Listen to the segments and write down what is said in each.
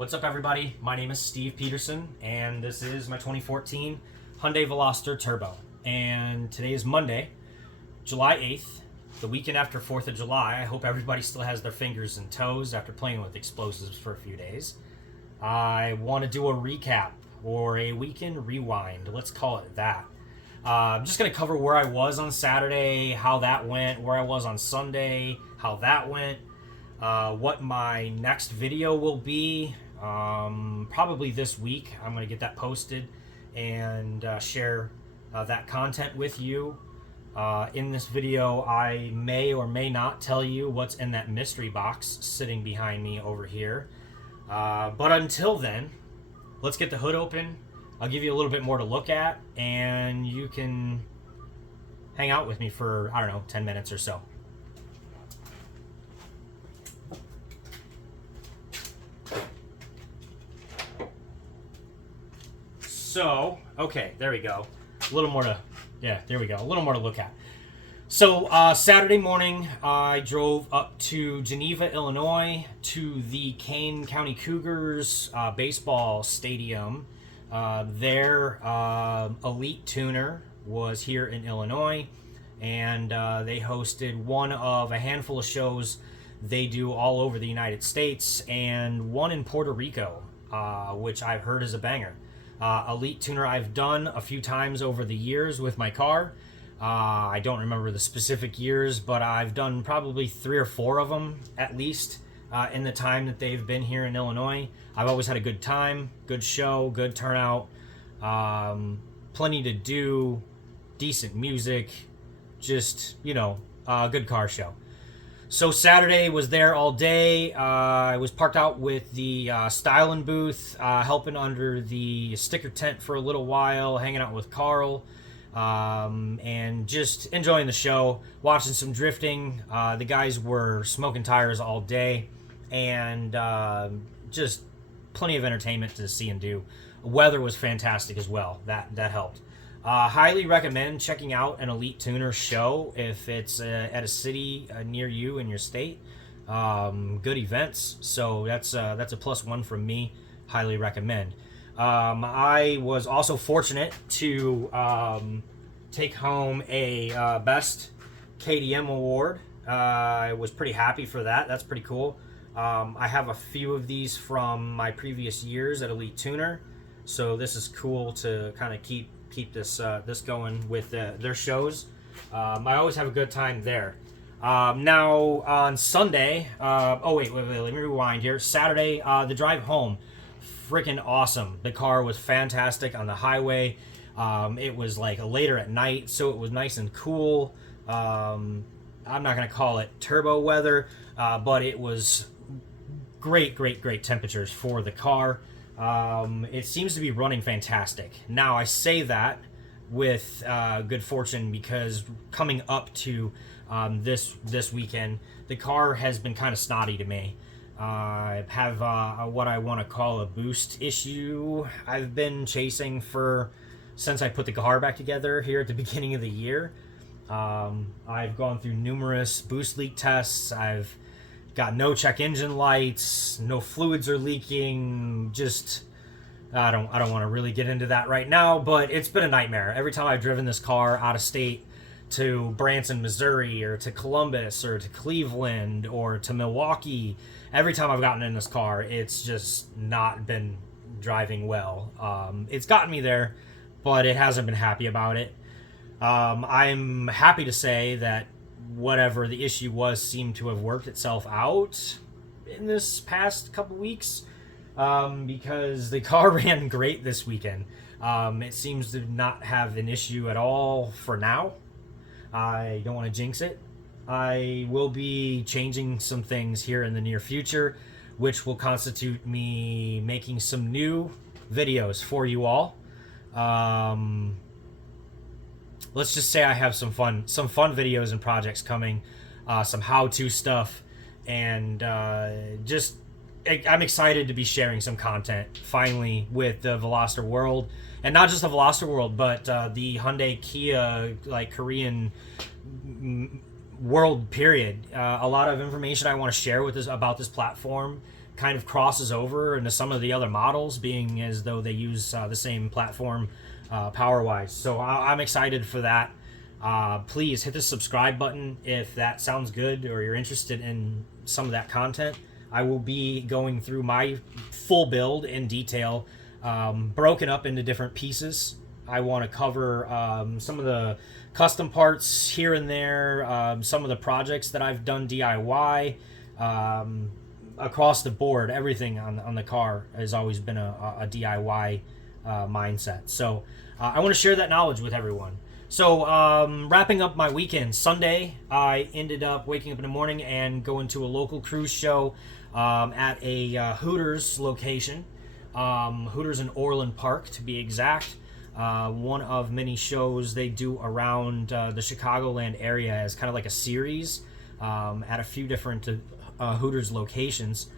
What's up, everybody? My name is Steve Peterson, and this is my 2014 Hyundai Veloster Turbo. And today is Monday, July 8th, the weekend after 4th of July. I hope everybody still has their fingers and toes after playing with explosives for a few days. I want to do a recap, or a weekend rewind. Let's call it that. I'm just going to cover where I was on Saturday, how that went, where I was on Sunday, how that went, what my next video will be. Probably this week. I'm going to get that posted and share that content with you. In this video, I may or may not tell you what's in that mystery box sitting behind me over here. But until then, let's get the hood open. I'll give you a little bit more to look at, and you can hang out with me for, I don't know, 10 minutes or so. So, okay, there we go. A little more to, yeah, there we go. A little more to look at. So, Saturday morning, I drove up to Geneva, Illinois, to the Kane County Cougars baseball stadium. Their elite tuner was here in Illinois, and they hosted one of a handful of shows they do all over the United States, and one in Puerto Rico, which I've heard is a banger. Elite tuner I've done a few times over the years with my car. I don't remember the specific years, but I've done probably 3 or 4 of them at least in the time that they've been here in Illinois. I've always had a good time, good show, good turnout, plenty to do, decent music, just, you know, a good car show. So Saturday was there all day. I was parked out with the styling booth, helping under the sticker tent for a little while, hanging out with Carl, and just enjoying the show, watching some drifting. The guys were smoking tires all day, and just plenty of entertainment to see and do. Weather was fantastic as well. That helped. Highly recommend checking out an Elite Tuner show if it's at a city near you in your state. Good events, so that's a +1 from me. Highly recommend. I was also fortunate to take home a Best KDM award. I was pretty happy for that. That's pretty cool. I have a few of these from my previous years at Elite Tuner, so this is cool to kind of keep this going with their shows. I always have a good time there. Now on Sunday, wait, let me rewind here. Saturday, the drive home, freaking awesome. The car was fantastic on the highway. It was like later at night, so it was nice and cool. I'm not gonna call it turbo weather, but it was great temperatures for the car. It seems to be running fantastic. Now, I say that with good fortune, because coming up to this weekend, the car has been kind of snotty to me. I have what I want to call a boost issue I've been chasing since I put the car back together here at the beginning of the year. I've gone through numerous boost leak tests. I've got no check engine lights, no fluids are leaking. Just I don't want to really get into that right now, but it's been a nightmare. Every time I've driven this car out of state to Branson, Missouri, or to Columbus, or to Cleveland, or to Milwaukee, every time I've gotten in this car, it's just not been driving well. It's gotten me there, but it hasn't been happy about it. I'm happy to say that whatever the issue was seemed to have worked itself out in this past couple weeks, because the car ran great this weekend. It seems to not have an issue at all for now. I don't want to jinx it. I will be changing some things here in the near future, which will constitute me making some new videos for you all. Let's just say I have some fun videos and projects coming, some how-to stuff, and I'm excited to be sharing some content finally with the Veloster world, and not just the Veloster world, but the Hyundai Kia, like, Korean world period. A lot of information I want to share with about this platform kind of crosses over into some of the other models, being as though they use the same platform power-wise. So I'm excited for that. Please hit the subscribe button if that sounds good or you're interested in some of that content. I will be going through my full build in detail, broken up into different pieces. I want to cover some of the custom parts here and there, some of the projects that I've done DIY, across the board. Everything on the car has always been a DIY mindset. So I want to share that knowledge with everyone. So wrapping up my weekend, Sunday, I ended up waking up in the morning and going to a local cruise show at a Hooters location. Hooters in Orland Park, to be exact. One of many shows they do around the Chicagoland area as kind of like a series at a few different Hooters locations.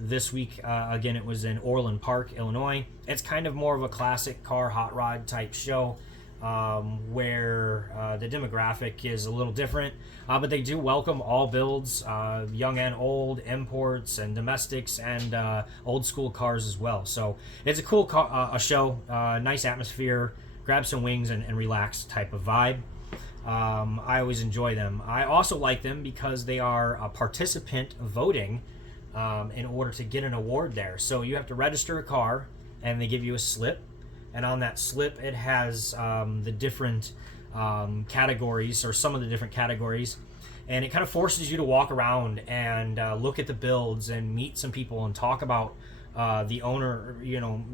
This week, again, it was in Orland Park, Illinois. It's kind of more of a classic car hot rod type show, where the demographic is a little different, but they do welcome all builds, young and old, imports and domestics, and old school cars as well. So it's a cool a show, nice atmosphere, grab some wings and relax type of vibe. I always enjoy them. I also like them because they are a participant voting in order to get an award there. So you have to register a car and they give you a slip. And on that slip, it has the different categories, or some of the different categories. And it kind of forces you to walk around and look at the builds and meet some people and talk about the owner,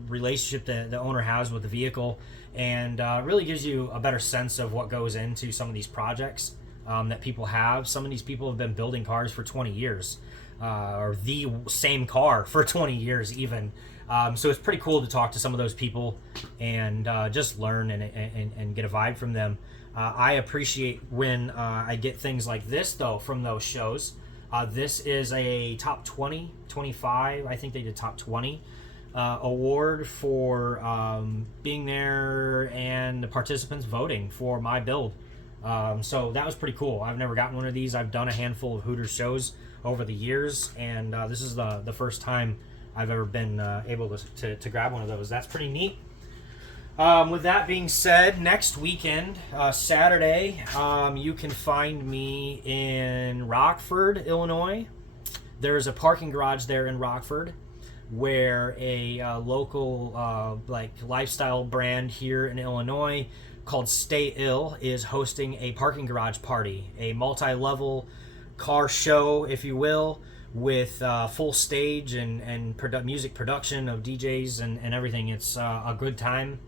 relationship that the owner has with the vehicle. And really gives you a better sense of what goes into some of these projects that people have. Some of these people have been building cars for 20 years, or the same car for 20 years even. So it's pretty cool to talk to some of those people and just learn and get a vibe from them. I appreciate when I get things like this, though, from those shows. This is a top 20, 25, I think they did top 20 award for being there and the participants voting for my build. So that was pretty cool. I've never gotten one of these. I've done a handful of Hooters shows over the years, and this is the first time I've ever been able to grab one of those. That's pretty neat. With that being said, next weekend, Saturday, you can find me in Rockford, Illinois. There's a parking garage there in Rockford where a local lifestyle brand here in Illinois called Stay Ill is hosting a parking garage party, a multi-level car show, if you will, with full stage and music production of DJs and everything. It's a good time.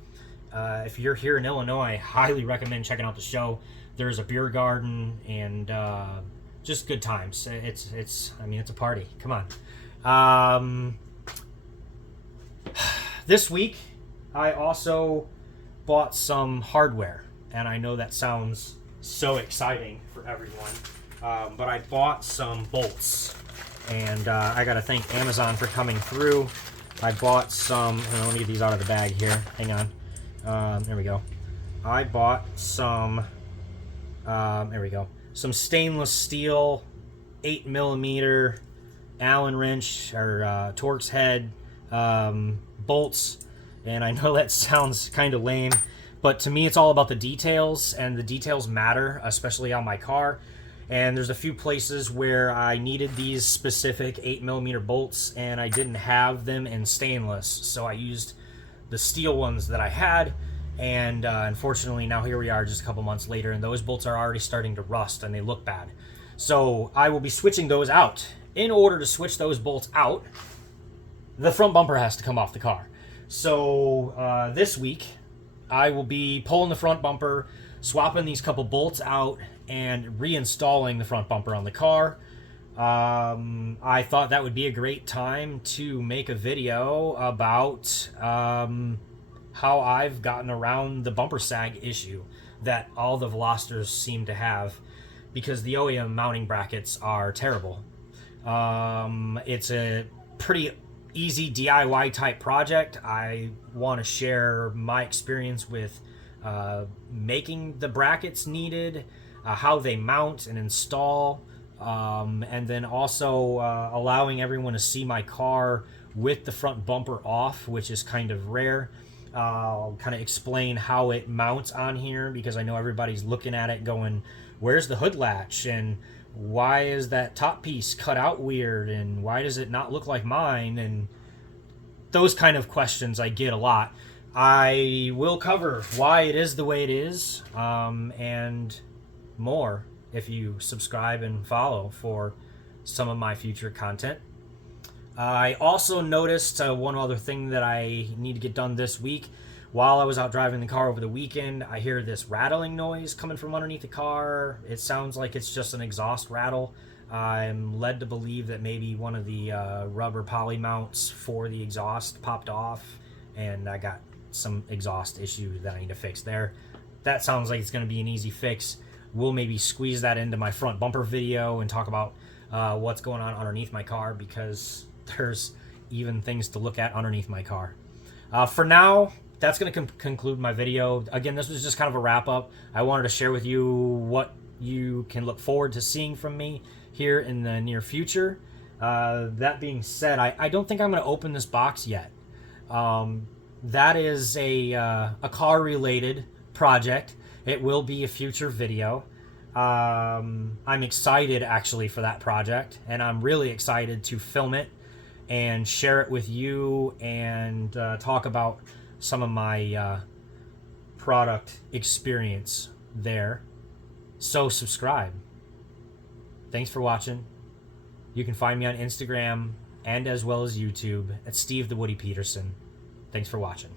If you're here in Illinois, I highly recommend checking out the show. There's a beer garden and just good times. It's a party. Come on. This week, I also bought some hardware, and I know that sounds so exciting for everyone, but I bought some bolts. And I gotta thank Amazon for coming through. I bought some, let me get these out of the bag here. Hang on. There we go. I bought some, there we go. Some stainless steel 8mm Allen wrench or Torx head bolts. And I know that sounds kind of lame, but to me it's all about the details, and the details matter, especially on my car. And there's a few places where I needed these specific 8mm bolts and I didn't have them in stainless, so I used the steel ones that I had. And unfortunately, now here we are just a couple months later, and those bolts are already starting to rust and they look bad. So I will be switching those out. In order to switch those bolts out, the front bumper has to come off the car. So this week, I will be pulling the front bumper, swapping these couple bolts out, and reinstalling the front bumper on the car. I thought that would be a great time to make a video about how I've gotten around the bumper sag issue that all the Velosters seem to have, because the OEM mounting brackets are terrible. It's a pretty easy DIY type project. I want to share my experience with making the brackets needed, how they mount and install, And then also allowing everyone to see my car with the front bumper off, which is kind of rare. I'll kind of explain how it mounts on here, because I know everybody's looking at it going, where's the hood latch, and why is that top piece cut out weird, and why does it not look like mine, and those kind of questions I get a lot. I will cover why it is the way it is, and more if you subscribe and follow for some of my future content. I also noticed one other thing that I need to get done this week. While I was out driving the car over the weekend, I hear this rattling noise coming from underneath the car. It sounds like it's just an exhaust rattle. I'm led to believe that maybe one of the rubber poly mounts for the exhaust popped off, and I got some exhaust issue that I need to fix there. That sounds like it's going to be an easy fix. We'll maybe squeeze that into my front bumper video and talk about what's going on underneath my car, because there's even things to look at underneath my car. For now, that's going to conclude my video. Again, this was just kind of a wrap up. I wanted to share with you what you can look forward to seeing from me here in the near future. That being said, I don't think I'm going to open this box yet. That is a car related project. It will be a future video. I'm excited actually for that project, and I'm really excited to film it and share it with you, and talk about some of my product experience there. So subscribe. Thanks for watching. You can find me on Instagram and as well as YouTube at Steve the Woody Peterson. Thanks for watching.